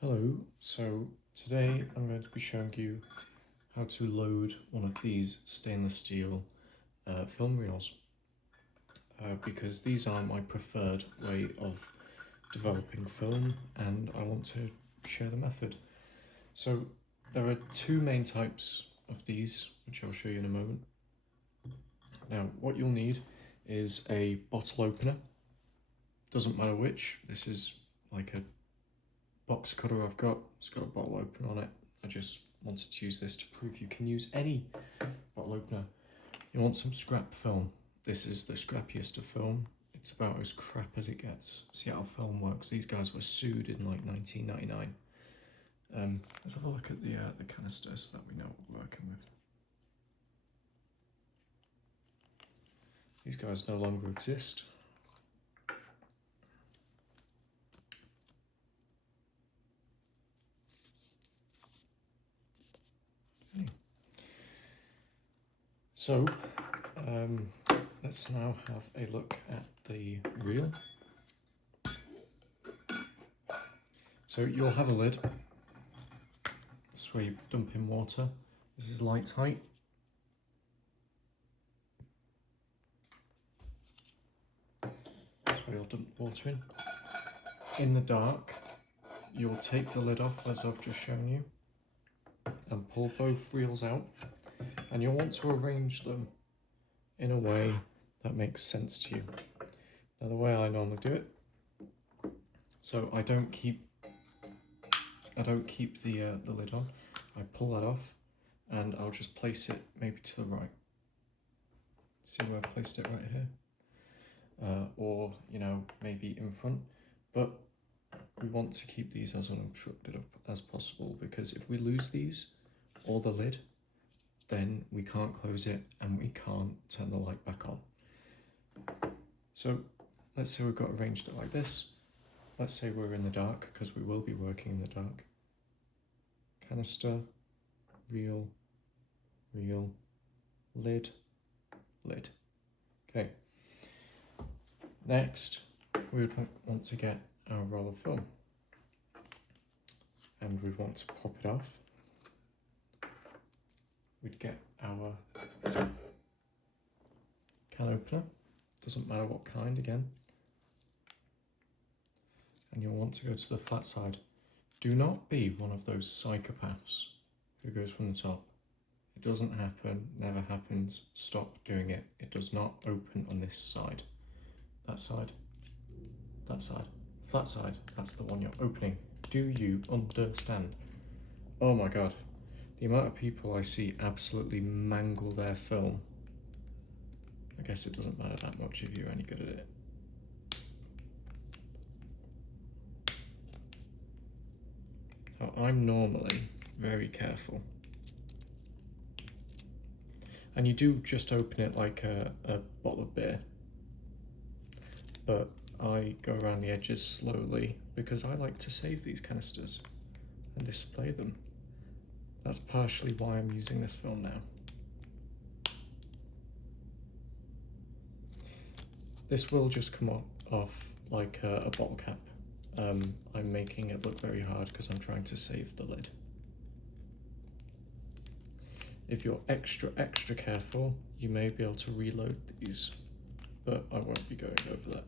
Hello, so today I'm going to be showing you how to load one of these stainless steel film reels because these are my preferred way of developing film and I want to share the method. So there are two main types of these, which I'll show you in a moment. Now what you'll need is a bottle opener, doesn't matter which. This is like a box cutter I've got, it's got a bottle opener on it. I just wanted to use this to prove you can use any bottle opener. You want some scrap film. This is the scrappiest of film. It's about as crap as it gets. See how film works. These guys were sued in like 1999. Let's have a look at the canister so that we know what we're working with. These guys no longer exist. Okay. So let's now have a look at the reel. So you'll have a lid. This is where you dump in water. This is light tight. That's where you'll dump water in. In the dark, you'll take the lid off as I've just shown you and pull both reels out, and you'll want to arrange them in a way that makes sense to you. Now the way I normally do it, so I don't keep the lid on. I pull that off and I'll just place it maybe to the right. See where I've placed it right here? Or, you know, maybe in front. But we want to keep these as unobstructed as possible, because if we lose these or the lid, then we can't close it and we can't turn the light back on. So let's say we've got arranged it like this. Let's say we're in the dark, because we will be working in the dark. Canister, reel, reel, lid, lid. Okay. Next, we would want to get our roll of film, and we'd want to pop it off. We'd get our can opener, doesn't matter what kind again, and you'll want to go to the flat side. Do not be one of those psychopaths who goes from the top. It doesn't happen, never happens. Stop doing it. It does not open on this side. That side, that side, flat side, that's the one you're opening. Do you understand? Oh my god, the amount of people I see absolutely mangle their film. I guess it doesn't matter that much if you're any good at it. Now, I'm normally very careful. And you do just open it like a bottle of beer. But I go around the edges slowly because I like to save these canisters and display them. That's partially why I'm using this film now. This will just come off like a bottle cap. I'm making it look very hard because I'm trying to save the lid. If you're extra careful, you may be able to reload these, but I won't be going over that.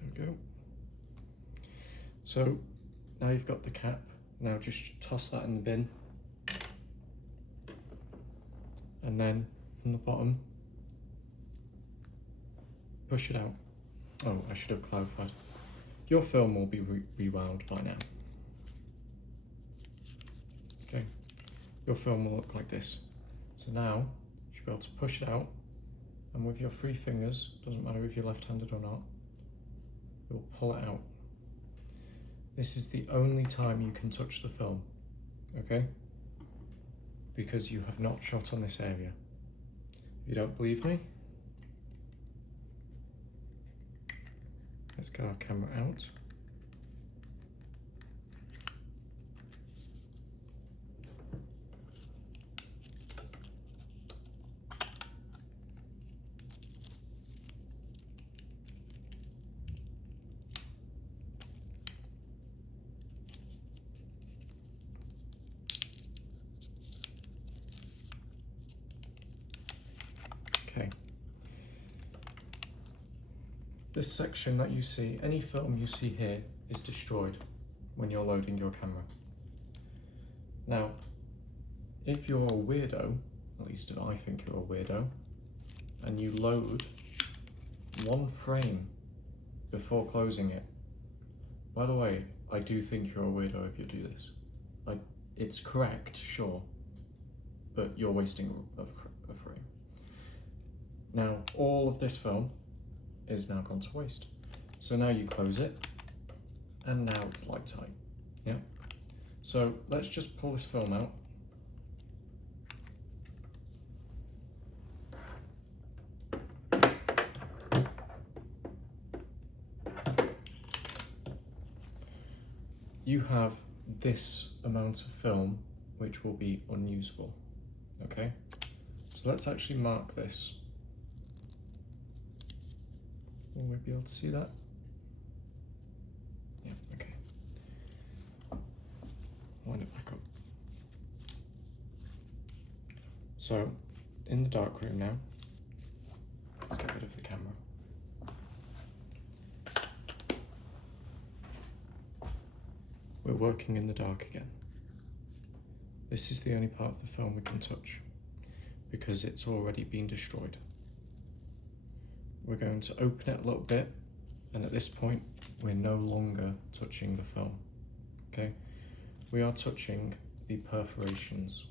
There we go. So now you've got the cap. Now just toss that in the bin. And then from the bottom, push it out. Oh, I should have clarified. Your film will be rewound by now. Okay, your film will look like this. So now you should be able to push it out, and with your three fingers, doesn't matter if you're left-handed or not, you'll pull it out. This is the only time you can touch the film, okay? Because you have not shot on this area. If you don't believe me, let's get our camera out. this section that you see, any film you see here is destroyed when you're loading your camera. Now, if you're a weirdo, at least if I think you're a weirdo, and you load one frame before closing it, by the way, I do think you're a weirdo if you do this. Like, it's correct, sure, but you're wasting a frame. Now, all of this film is now gone to waste. So now you close it, and now it's light tight, yeah? So let's just pull this film out. You have this amount of film which will be unusable, okay? So let's actually mark this. Will we be able to see that? Yeah, okay. Wind it back up. So, in the darkroom now, let's get rid of the camera. We're working in the dark again. This is the only part of the film we can touch because it's already been destroyed. We're going to open it a little bit, and at this point, we're no longer touching the film, okay? We are touching the perforations,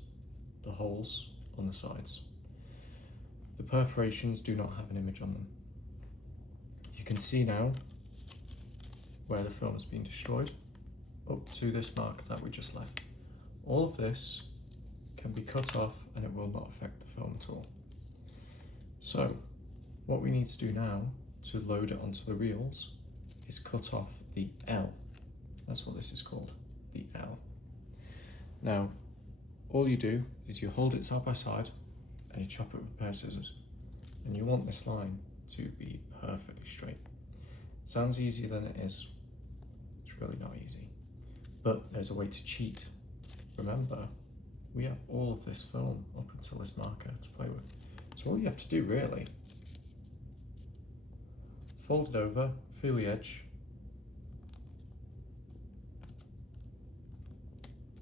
the holes on the sides. The perforations do not have an image on them. You can see now where the film has been destroyed, up to this mark that we just left. All of this can be cut off and it will not affect the film at all. So, what we need to do now to load it onto the reels is cut off the L. That's what this is called, the L. Now, all you do is you hold it side by side and you chop it with a pair of scissors. And you want this line to be perfectly straight. Sounds easier than it is. It's really not easy. But there's a way to cheat. Remember, we have all of this film up until this marker to play with. So all you have to do really, fold it over, feel the edge.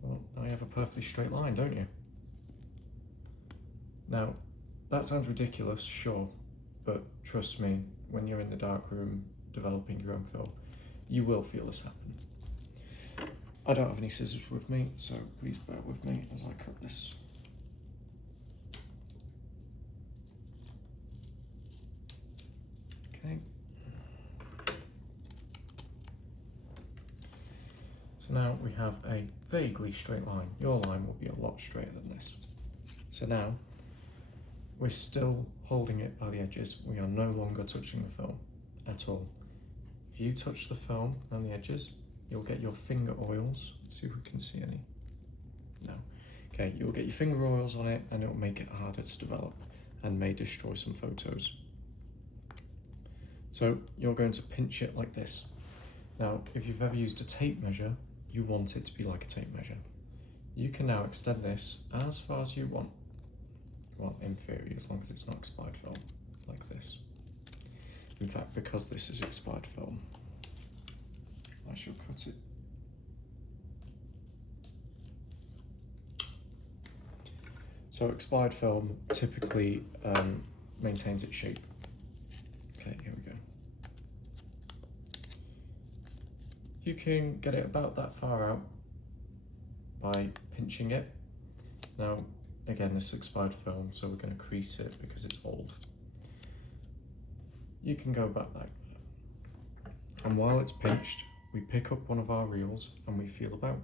Well, now you have a perfectly straight line, don't you? Now, that sounds ridiculous, sure, but trust me, when you're in the darkroom developing your own film, you will feel this happen. I don't have any scissors with me, so please bear with me as I cut this. Okay. So now we have a vaguely straight line. Your line will be a lot straighter than this. So now, we're still holding it by the edges. We are no longer touching the film at all. If you touch the film on the edges, you'll get your finger oils. Let's see if we can see any. No. Okay, you'll get your finger oils on it and it'll make it harder to develop and may destroy some photos. So you're going to pinch it like this. Now, if you've ever used a tape measure, you want it to be like a tape measure. You can now extend this as far as you want. Well, in theory, as long as it's not expired film, like this. In fact, because this is expired film, I shall cut it. So expired film typically maintains its shape. Okay, here we go. You can get it about that far out by pinching it. Now, again, this is expired film, so we're going to crease it because it's old. You can go about like that. And while it's pinched, we pick up one of our reels and we feel about.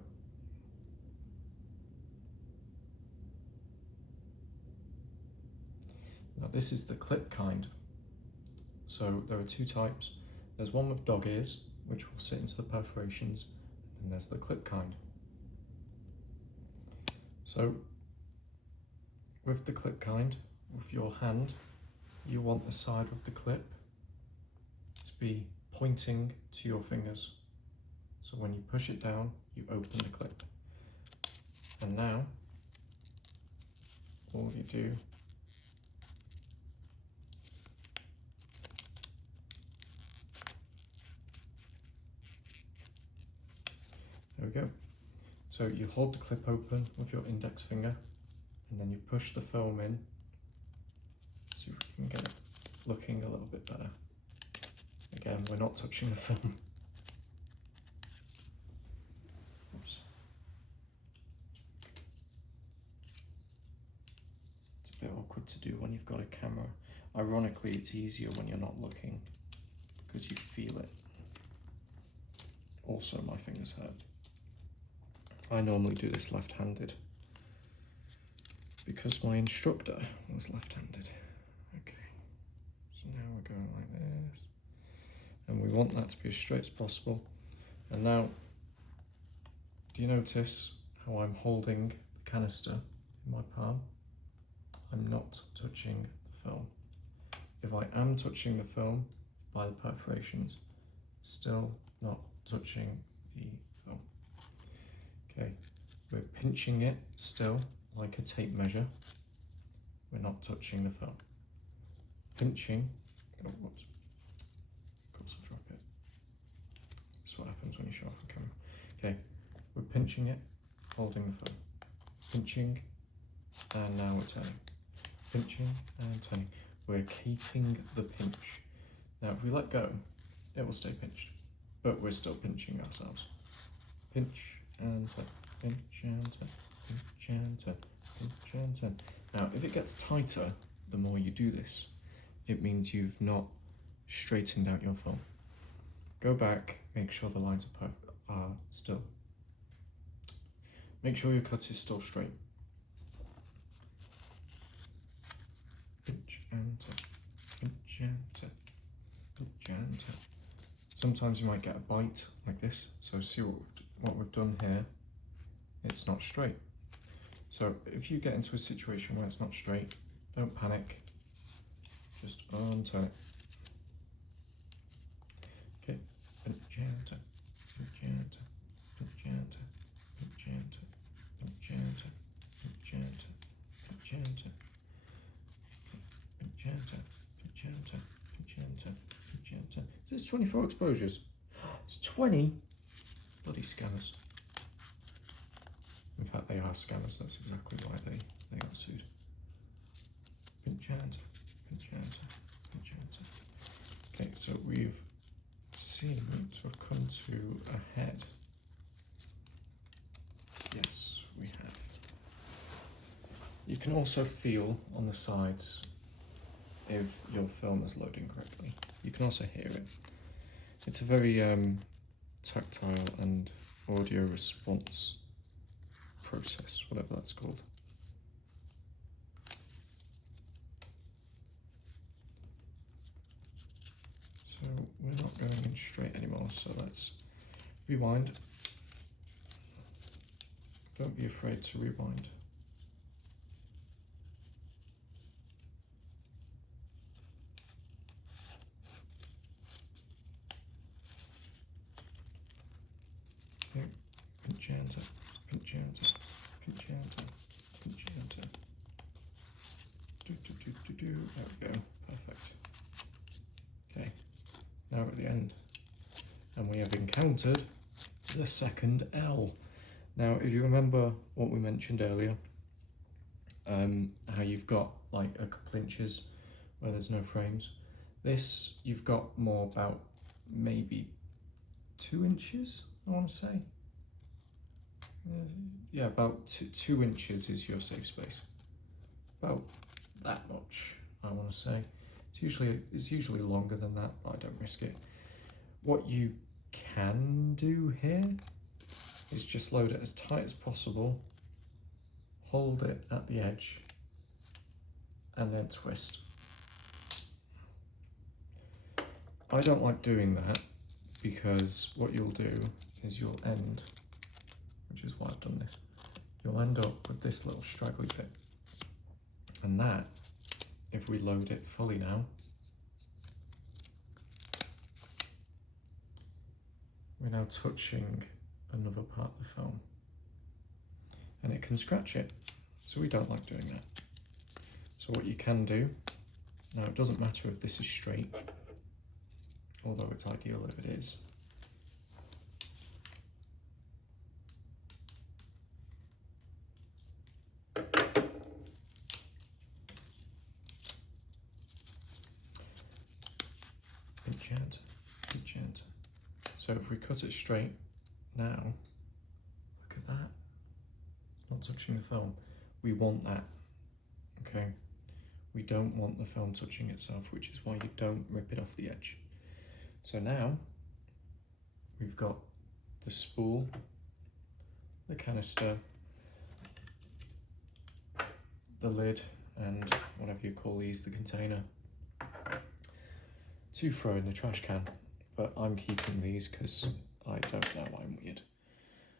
Now this is the clip kind. So there are two types. There's one with dog ears, which will sit into the perforations, and there's the clip kind. So with the clip kind, with your hand, you want the side of the clip to be pointing to your fingers. So when you push it down, you open the clip. And now, all you do go. So you hold the clip open with your index finger, and then you push the film in, so you can get it looking a little bit better. Again, we're not touching the film. Oops. It's a bit awkward to do when you've got a camera. Ironically, it's easier when you're not looking, because you feel it. Also, my fingers hurt. I normally do this left-handed because my instructor was left-handed. Okay, so now we're going like this, and we want that to be as straight as possible. And now, do you notice how I'm holding the canister in my palm? I'm not touching the film. If I am touching the film by the perforations, still not touching the film. Okay, we're pinching it still like a tape measure. We're not touching the film. Pinching, oh whoops, of course I'll drop it. That's what happens when you show off the camera. Okay, we're pinching it, holding the film. Pinching, and now we're turning. Pinching and turning. We're keeping the pinch. Now if we let go, it will stay pinched, but we're still pinching ourselves. Pinch and turn, pinch and turn, pinch and turn, pinch and turn. Now if it gets tighter, the more you do this, it means you've not straightened out your film. Go back, make sure the lines are still. Make sure your cut is still straight. Pinch and turn, pinch and turn, pinch and turn. Sometimes you might get a bite like this, so see what we've done here, it's not straight. So if you get into a situation where it's not straight, don't panic, just unturn it. Okay, pinch and turn, pinch and turn, pinch and turn, pinch and turn, pinch and turn, pinch and turn, pinch and turn. Pinch and turn, pinch and turn, pinch and turn, pinch and turn. Is this 24 exposures? It's 20? Bloody scammers. In fact, they are scammers. That's exactly why they got sued. Pinch and turn, pinch and turn, pinch and turn. Okay, so we've seemed to have come to a head. Yes, we have. You can also feel on the sides if your film is loading correctly. You can also hear it. It's a very tactile and audio response process, whatever that's called. So we're not going in straight anymore, so let's rewind. Don't be afraid to rewind. Okay, pinch and turn, pinch and turn, pinch and turn, pinch and turn. There we go, perfect. Okay, now we're at the end, and we have encountered the second L. Now, if you remember what we mentioned earlier, how you've got like a couple inches where there's no frames, this you've got more about maybe 2 inches, I want to say. Yeah, about 2 inches is your safe space. About that much, I want to say. It's usually longer than that, but I don't risk it. What you can do here is just load it as tight as possible, hold it at the edge, and then twist. I don't like doing that because what you'll do is you'll end, which is why I've done this, you'll end up with this little straggly bit. And that, if we load it fully now, we're now touching another part of the film. And it can scratch it, so we don't like doing that. So what you can do, now it doesn't matter if this is straight, although it's ideal if it is. gentle. So if we cut it straight now, look at that. It's not touching the film. We want that, okay? We don't want the film touching itself, which is why you don't rip it off the edge. So now we've got the spool, the canister, the lid, and whatever you call these, the container, to throw in the trash can. But I'm keeping these because I don't know, I'm weird.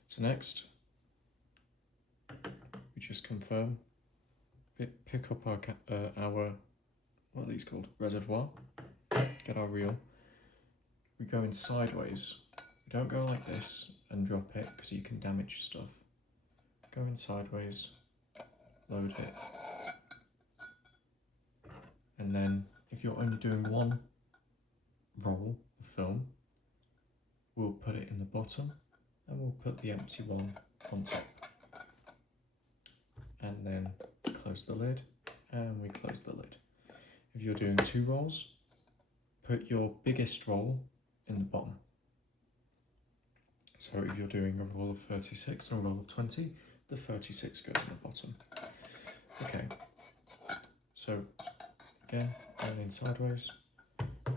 So next, we just confirm, pick up our, what are these called? Reservoir, get our reel. We go in sideways. We don't go like this and drop it because you can damage stuff. Go in sideways, load it. And then if you're only doing one roll of film, we'll put it in the bottom and we'll put the empty one on top. And then close the lid and we close the lid. If you're doing 2 rolls, put your biggest roll in the bottom. So if you're doing a roll of 36 and a roll of 20, the 36 goes in the bottom. Okay, so again, going in sideways,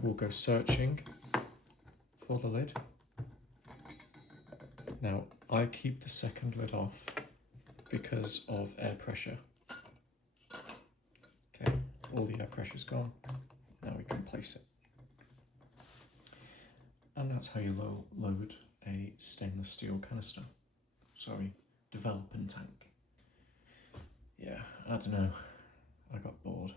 we'll go searching for the lid. Now, I keep the second lid off because of air pressure. Okay, all the air pressure's gone. Now we can place it. And that's how you load a stainless steel canister. Sorry, developing tank. Yeah, I don't know. I got bored.